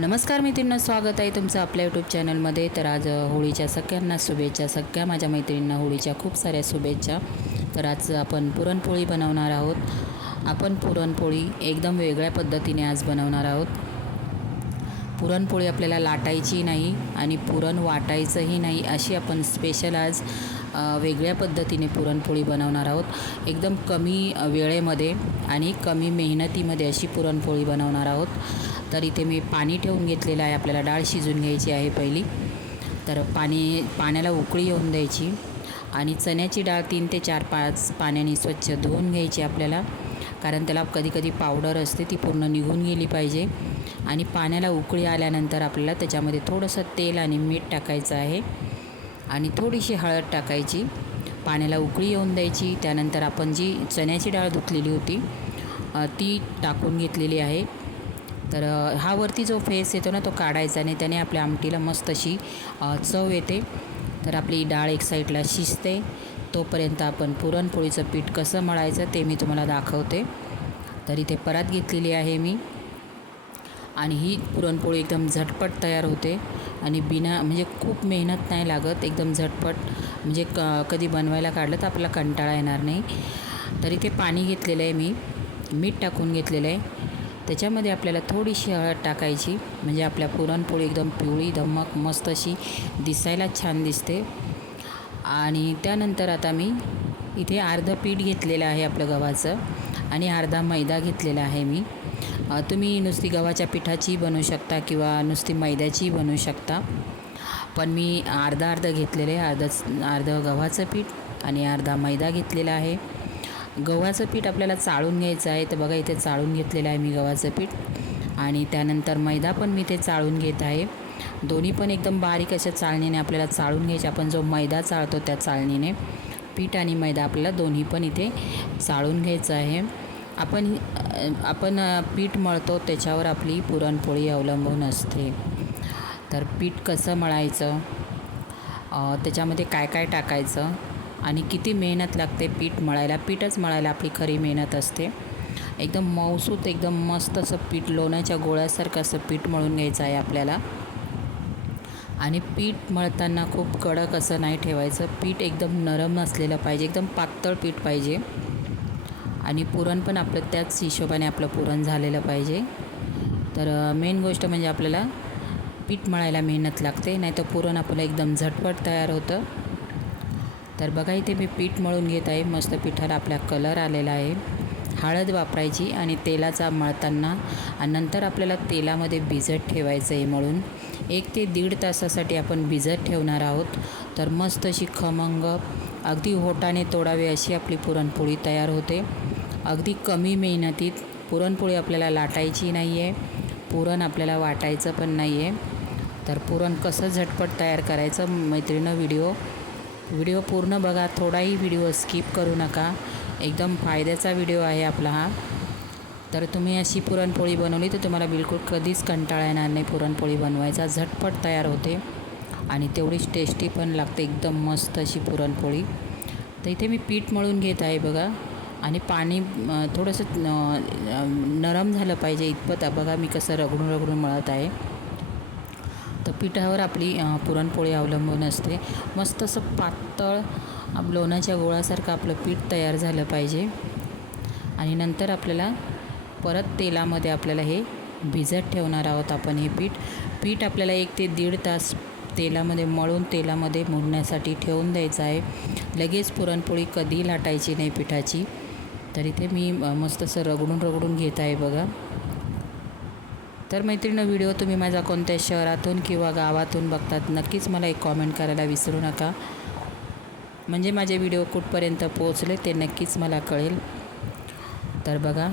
नमस्कार मैत्रिणींनो स्वागत आहे तुमचं आपल्या यूट्यूब चॅनलमध्ये तर आज होळीच्या सगळ्यांना शुभेच्छा सगळ्या माझ्या मैत्रिणींना होळीच्या खूप साऱ्या शुभेच्छा. तर आज आपण पुरणपोळी बनवणार आहोत. आपण पुरणपोळी एकदम वेगळ्या पद्धतीने आज बनवणार आहोत. पुरणपोळी आपल्याला लाटायची नाही आणि पुरण वाटायचंही नाही अशी आपण स्पेशल आज वेगळ्या पद्धतीने पुरणपोळी बनवणार आहोत. एकदम कमी वेळेमध्ये आणि कमी मेहनतीमध्ये अशी पुरणपोळी बनवणार आहोत. तर इथे मी पाणी ठेवून घेतलेलं आहे. आपल्याला डाळ शिजून घ्यायची आहे पहिली. तर पाणी पाण्याला उकळी येऊन द्यायची आणि चण्याची डाळ तीन ते चार पाच पाण्याने स्वच्छ धुवून घ्यायची आपल्याला. कारण त्याला कधी कधी पावडर असते ती पूर्ण निघून गेली पाहिजे. आणि पाण्याला उकळी आल्यानंतर आपल्याला त्याच्यामध्ये थोडंसं तेल आणि मीठ टाकायचं आहे. आणि थोडीशी हळद टाकायची. पाण्याला उकळी येऊन द्यायची. त्यानंतर आपण जी चण्याची डाळ धुतलेली होती ती टाकून घेतलेली आहे. तर हा वरती जो फेस येतो ना तो काढायचा आणि त्याने आपल्या आमटीला मस्त अशी चव येते. तर आपली डाळ एक साईडला शिजते. तोपर्यंत आपण पुरणपोळीचं पीठ कसं मळायचं ते मी तुम्हाला दाखवते. तर इथे परत घेतलेली आहे मी. आणि ही पुरणपोळी एकदम झटपट तयार होते. आणि बिना म्हणजे खूप मेहनत नाही लागत एकदम झटपट. म्हणजे क कधी बनवायला काढलं तर आपल्याला कंटाळा येणार नाही. तर इथे पाणी घेतलेलं आहे मी. मीठ टाकून घेतलेलं आहे. त्याच्यामध्ये आपल्याला थोडीशी हळद टाकायची म्हणजे आपल्या पुरणपोळी एकदम पिवळी धमक मस्त अशी दिसायला छान दिसते. आणि त्यानंतर आता मी इथे अर्धं पीठ घेतलेलं आहे आपलं गव्हाचं आणि अर्धा मैदा घेतलेला आहे मी. तुम्ही नुसती गव्हाच्या पिठाची बनवू शकता किंवा नुसती मैद्याची बनवू शकता. पण मी अर्धा अर्धं घेतलेलं आहे अर्धं अर्धं गव्हाचं पीठ आणि अर्धा मैदा घेतलेला आहे. गव्हाचं पीठ आपल्याला चाळून घ्यायचं आहे. तर बघा इथे चाळून घेतलेलं आहे मी गव्हाचं पीठ. आणि त्यानंतर मैदा पण मी ते चाळून घेत आहे. दोन्ही पण एकदम बारीक अशा चाळणीने आपल्याला चाळून घ्यायचे. आपण जो मैदा चाळतो त्या चाळणीने पीठ आणि मैदा आपल्याला दोन्ही पण इथे चाळून घ्यायचं आहे. आपण आपण पीठ मळतो त्याच्यावर आपली पुरणपोळी अवलंबून असते. तर पीठ कसं मळायचं? त्याच्यामध्ये काय काय टाकायचं? आणि किती मेहनत लागते पीठ मळायला. पीठच मळायला आपली खरी मेहनत असते. एकदम मौसूत एकदम मस्त असं पीठ लोण्याच्या गोळ्यासारखं असं पीठ मळून घ्यायचं आहे आपल्याला. आणि पीठ मळताना खूप कडक असं नाही ठेवायचं. पीठ एकदम नरम असलेलं पाहिजे एकदम पातळ पीठ पाहिजे. आणि पुरण पण आपलं त्याच हिशोबाने आपलं पुरण झालेलं पाहिजे. तर मेन गोष्ट म्हणजे आपल्याला पीठ मळायला मेहनत लागते नाही तर पुरण आपलं एकदम झटपट तयार होतं. तर बघा इथे मी पीठ मळून घेत आहे. मस्त पिठाला आपला कलर आलेला आहे. हळद वापरायची आणि तेलाचा मळताना आणि नंतर आपल्याला तेलामध्ये भिजत ठेवायचं आहे मळून. एक ते दीड तासासाठी आपण भिजत ठेवणार आहोत. तर मस्त अशी खमंग अगदी होटाने तोडावी अशी आपली पुरणपोळी तयार होते. अगदी कमी मेहनतीत पुरणपोळी आपल्याला लाटायची नाही आहे पुरण आपल्याला वाटायचं पण नाही आहे तर पुरण कसं झटपट तयार करायचं मैत्रिणं व्हिडिओ व्हिडिओ पूर्ण बघा थोडाही व्हिडिओ स्किप करू नका. एकदम फायद्याचा व्हिडिओ आहे आपला हा. तर तुम्ही अशी पुरणपोळी बनवली तर तुम्हाला बिलकुल कधीच कंटाळा येणार नाही. पुरणपोळी बनवायचा झटपट तयार होते. आणि तेवढीच टेस्टी पण लागते एकदम मस्त अशी पुरणपोळी. तर इथे मी पीठ मळून घेत आहे बघा. आणि पाणी थोडंसं नरम झालं पाहिजे इतपत. बघा मी कसं रगडून रगडून मळत आहे. तर पिठावर आपली पुरणपोळी अवलंबून असते. मस्त असं पातळ लोण्याच्या गोळासारखं आपलं पीठ तयार झालं पाहिजे. आणि नंतर आपल्याला परत तेलामध्ये आपल्याला हे भिजत ठेवणार आहोत आपण हे पीठ. पीठ आपल्याला एक ते दीड तास तेलामध्ये मळून तेलामध्ये मुडण्यासाठी ठेवून द्यायचं आहे. लगेच पुरणपोळी कधी लाटायची नाही पिठाची. तर इथे मी मस्त असं रगडून रगडून घेत आहे बघा. तर मैत्रिणी व्हिडिओ तुम्ही माझा कोणत्या शहरातून किंवा गावातून बघतात नक्कीच मला एक कॉमेंट करायला विसरू नका. म्हणजे माझे व्हिडिओ कुठपर्यंत पोहोचले ते नक्कीच मला कळेल. तर बघा.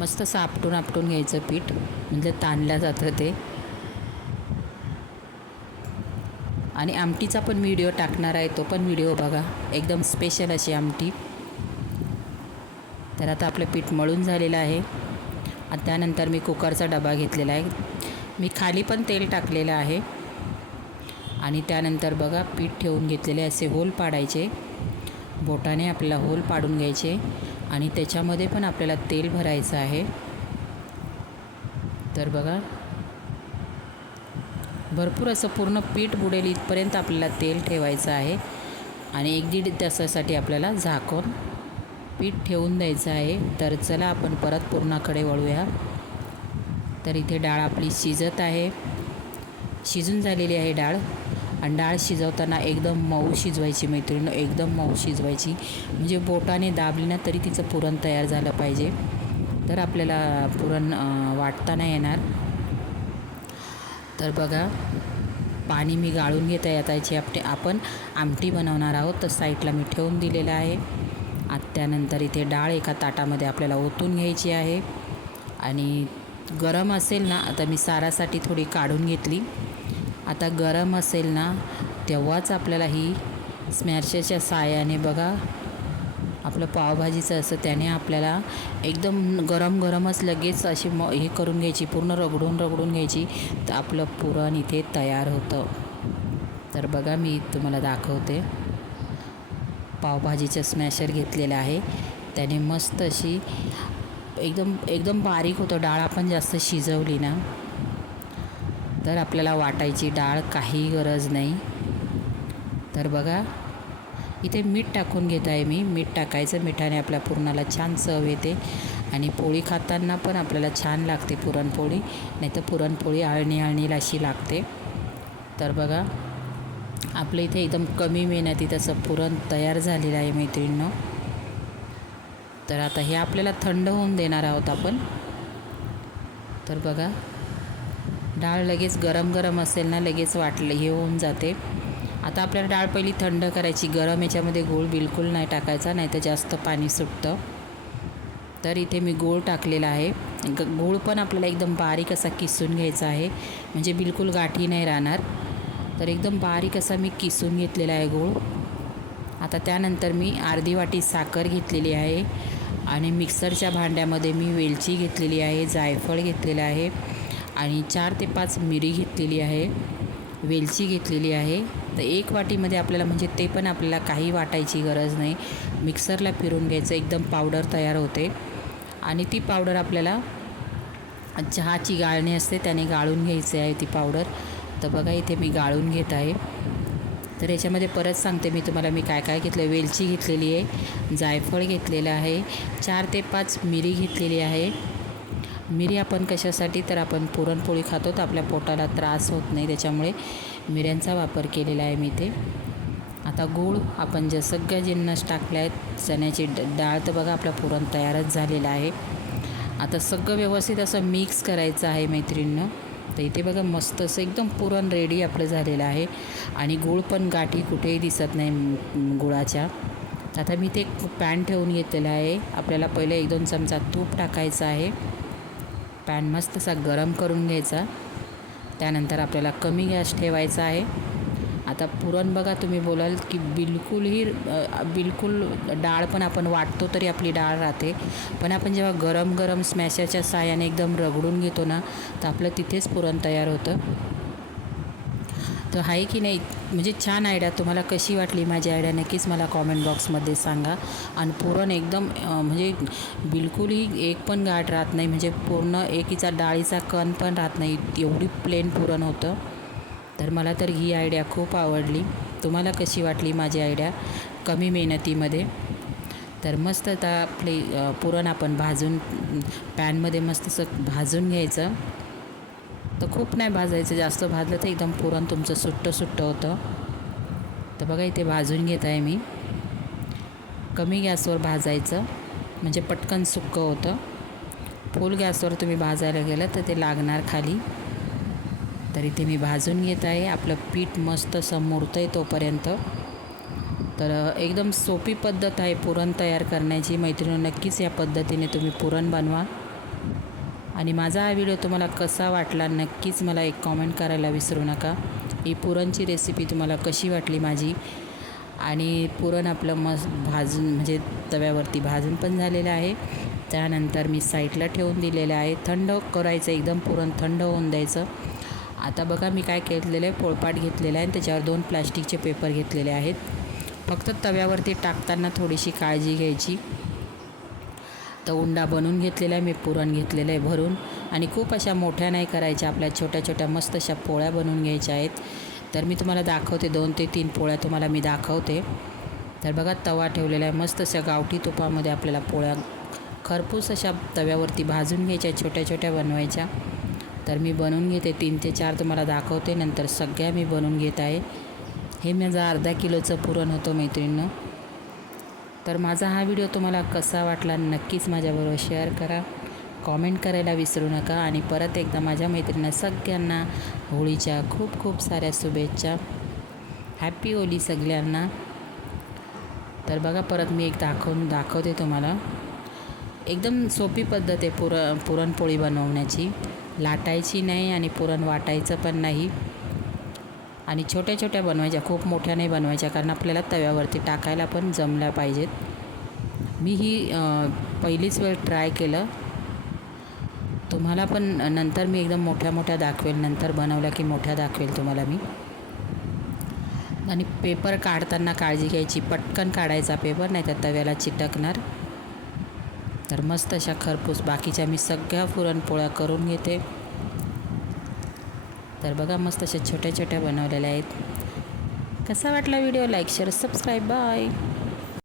मस्त असं आपटून आपटून घ्यायचं पीठ म्हणजे ताणलं जातं ते. आणि आमटीचा पण व्हिडिओ टाकणार आहे तो पण व्हिडिओ बघा. एकदम स्पेशल अशी आमटी. तर आता आपलं पीठ मळून झालेलं आहे. आणि त्यानंतर मी कुकरचा डबा घेतलेला आहे. मी खाली पण तेल टाकलेलं आहे. आणि त्यानंतर बघा पीठ ठेवून घेतलेले असे होल पाडायचे. बोटाने आपल्याला होल पाडून घ्यायचे. आणि त्याच्यामध्ये पण आपल्याला तेल भरायचं आहे. तर बघा भरपूर असं पूर्ण पीठ बुडेल इथपर्यंत आपल्याला तेल ठेवायचं आहे. आणि एक दीड तासासाठी आपल्याला झाकून पीठ ठेवून द्यायचं आहे. तर चला आपण परत पूर्णाकडे वळूया. तर इथे डाळ आपली शिजत आहे. शिजून झालेली आहे डाळ. आणि डाळ शिजवताना एकदम मऊ शिजवायची मैत्रिणी एकदम मऊ शिजवायची. म्हणजे बोटाने दाबली ना तरी तिचं पुरण तयार झालं पाहिजे. तर आपल्याला पुरण वाटता नाही येणार. तर बघा पाणी मी गाळून घेता येतायची याची आपटे आपण आमटी बनवणार आहोत. तर साईडला मी ठेवून दिलेलं आहे. त्यानंतर इथे डाळ एका ताटामध्ये आपल्याला ओतून घ्यायची आहे. आणि गरम असेल ना आता मी सारासाठी थोडी काढून घेतली. आता गरम असेल ना तेव्हाच आपल्याला ही स्मॅशरच्या साह्याने बघा आपलं पावभाजीचं असं त्याने आपल्याला एकदम गरम गरमच लगेच अशी म हे करून घ्यायची पूर्ण रगडून रगडून घ्यायची. तर आपलं पुरण इथे तयार होतं. तर बघा मी तुम्हाला दाखवते. पावभाजीचं स्मॅशर घेतलेलं आहे. त्याने मस्त अशी एकदम एकदम बारीक होतं. डाळ आपण जास्त शिजवली ना तर आपल्याला वाटायची डाळ काही गरज नाही. तर बघा इथे मीठ टाकून घेत आहे मी. मीठ टाकायचं मिठाने आपल्या पुरणाला छान चव येते. आणि पोळी खाताना पण आपल्याला छान लागते पुरणपोळी नाही तर पुरणपोळी आळणी आळणीला अशी लागते. तर बघा आपल्या इथे एकदम कमी मेहनतीत असं पुरण तयार झालेलं आहे मैत्रिणीनं. तर आता हे आपल्याला थंड होऊन देणार आहोत आपण. तर बघा डाळ लगेच गरम गरम असेल ना लगेच वाटलं हे होऊन जाते. आता आपल्याला डाळ पहिली थंड करायची गरम याच्यामध्ये गूळ बिलकुल नाही टाकायचा नाही तर जास्त पाणी सुटतं. तर इथे मी गूळ टाकलेला आहे. ग गूळ पण आपल्याला एकदम बारीक असा किसून घ्यायचा आहे म्हणजे बिलकुल गाठी नाही राहणार. तर एकदम बारीक असा मी किसून घेतलेला आहे गूळ. आता त्यानंतर मी अर्धी वाटी साखर घेतलेली आहे आणि मिक्सरच्या भांड्यामध्ये मी वेलची घेतलेली आहे जायफळ घेतलेलं आहे आणि चार ते पाच मिरी घेतलेली आहे वेलची घेतलेली आहे. तर एक वाटीमध्ये आपल्याला म्हणजे ते पण आपल्याला काही वाटायची गरज नाही. मिक्सरला फिरून घ्यायचं एकदम पावडर तयार होते आणि ती पावडर आपल्याला चहाची गाळणी असते त्याने गाळून घ्यायची आहे ती पावडर. तर बघा इथे मी गाळून घेत आहे. तर याच्यामध्ये परत सांगते मी तुम्हाला मी काय काय घेतलं. वेलची घेतलेली आहे जायफळ घेतलेलं आहे चार ते पाच मिरी घेतलेली आहे. मिरी आपण कशासाठी तर आपण पुरणपोळी खातो तर आपल्या पोटाला त्रास होत नाही. त्याच्यामुळे मिऱ्यांचा वापर केलेला आहे मी इथे. आता गूळ आपण जे सगळ्या जिन्नस टाकले आहेत चण्याची ड डाळ तर बघा आपला पुरण तयारच झालेला आहे. आता सगळं व्यवस्थित असं मिक्स करायचं आहे मैत्रिणीनं. तर इथे बघा मस्त असं एकदम पुरण रेडी आपलं झालेलं आहे. आणि गूळ पण गाठी कुठेही दिसत नाही गुळाच्या. आता मी ते पॅन ठेवून घेतलेलं आहे. आपल्याला पहिले एक दोन चमचा तूप टाकायचं आहे. पॅन मस्त असा गरम करून घ्यायचा. त्यानंतर आपल्याला कमी गॅस ठेवायचा आहे. आता पुरण बघा तुम्ही बोलाल की बिलकुलही बिलकुल डाळ पण आपण वाटतो तरी आपली डाळ राहते. पण आपण जेव्हा गरम गरम स्मॅशरच्या साह्याने एकदम रगडून घेतो ना तर आपलं तिथेच पुरण तयार होतं. तर आहे की नाही म्हणजे छान आयडिया तुम्हाला कशी वाटली माझी आयडिया नक्कीच मला कॉमेंट बॉक्समध्ये सांगा. आणि पुरण एकदम म्हणजे बिलकुलही एक पण गाठ राहत नाही. म्हणजे पूर्ण एकीचा डाळीचा कण पण राहत नाही. एवढी प्लेन पुरण होतं. तर मला तर ही आयडिया खूप आवडली. तुम्हाला कशी वाटली माझी आयडिया? कमी मेहनतीमध्ये. तर मस्त आता आपले पुरण आपण भाजून पॅनमध्ये मस्त असं भाजून घ्यायचं. तर खूप नाही भाजायचं जास्त भाजलं तर एकदम पुरण तुमचं सुट्टं सुट्टं होतं. तर बघा इथे भाजून घेत आहे मी. कमी गॅसवर भाजायचं म्हणजे पटकन सुक्कं होतं. फुल गॅसवर तुम्ही भाजायला गेलं तर ते लागणार खाली. तर इथे मी भाजून घेत आहे. आपलं पीठ मस्त असं आहे तोपर्यंत. तर एकदम सोपी पद्धत आहे पुरण तयार करण्याची. मैत्रिणी नक्कीच या पद्धतीने तुम्ही पुरण बनवा. आणि माझा हा व्हिडिओ तुम्हाला कसा वाटला नक्कीच मला एक कॉमेंट करायला विसरू नका. ही पुरणची रेसिपी तुम्हाला कशी वाटली माझी? आणि पुरण आपलं मस्त भाजून म्हणजे तव्यावरती भाजून पण झालेलं आहे. त्यानंतर मी साईडला ठेवून दिलेलं आहे. थंड करायचं एकदम पुरण थंड होऊन द्यायचं. आता बघा मी काय केलेलं आहे पोळपाट घेतलेला आहे आणि त्याच्यावर दोन प्लॅस्टिकचे पेपर घेतलेले आहेत. फक्त तव्यावरती टाकताना थोडीशी काळजी घ्यायची. तर उंडा बनवून घेतलेला आहे मी पुरण घेतलेलं आहे भरून. आणि खूप अशा मोठ्या नाही करायच्या आपल्या छोट्या छोट्या मस्त अशा पोळ्या बनवून घ्यायच्या आहेत. तर मी तुम्हाला दाखवते दोन ते तीन पोळ्या तुम्हाला मी दाखवते. तर बघा तवा ठेवलेला आहे मस्त अशा गावठी तुपामध्ये आपल्याला पोळ्या खरपूस अशा तव्यावरती भाजून घ्यायच्या छोट्या छोट्या बनवायच्या. तर मी बनवून घेते. तीन ते चार तुम्हाला दाखवते. नंतर सगळ्या मी बनवून घेत आहे. हे माझा अर्धा किलोचं पुरण होतं मैत्रिणीनं. तर माझा हा व्हिडिओ तुम्हाला कसा वाटला नक्कीच माझ्याबरोबर शेअर करा. कॉमेंट करायला विसरू नका. आणि परत एकदा माझ्या मैत्रिणींना सगळ्यांना होळीच्या खूप खूप साऱ्या शुभेच्छा. हॅपी होली सगळ्यांना. तर बघा परत मी एक दाखवून दाखवते तुम्हाला. एकदम सोपी पद्धत आहे पुर पुरणपोळी बनवण्याची. लाटायची नाही आणि पुरण वाटायचं पण नाही. आणि छोट्या छोट्या बनवायच्या खूप मोठ्या नाही बनवायच्या कारण आपल्याला तव्यावरती टाकायला पण जमल्या पाहिजेत. मी ही पहिलीच वेळ ट्राय केलं. तुम्हाला पण नंतर मी एकदम मोठ्या मोठ्या दाखवेल नंतर बनवल्या की मोठ्या दाखवेल तुम्हाला मी. आणि पेपर काढताना काळजी घ्यायची पटकन काढायचा पेपर नाही तर तव्याला चिटकणार. तर मस्त अशा खरपूस. बाकीच्या मी सगळ्या पुरणपोळ्या करून घेते. तर बघा मस्त अशा छोट्या छोट्या बनवलेल्या आहेत. कसा वाटला video? Like share subscribe. Bye.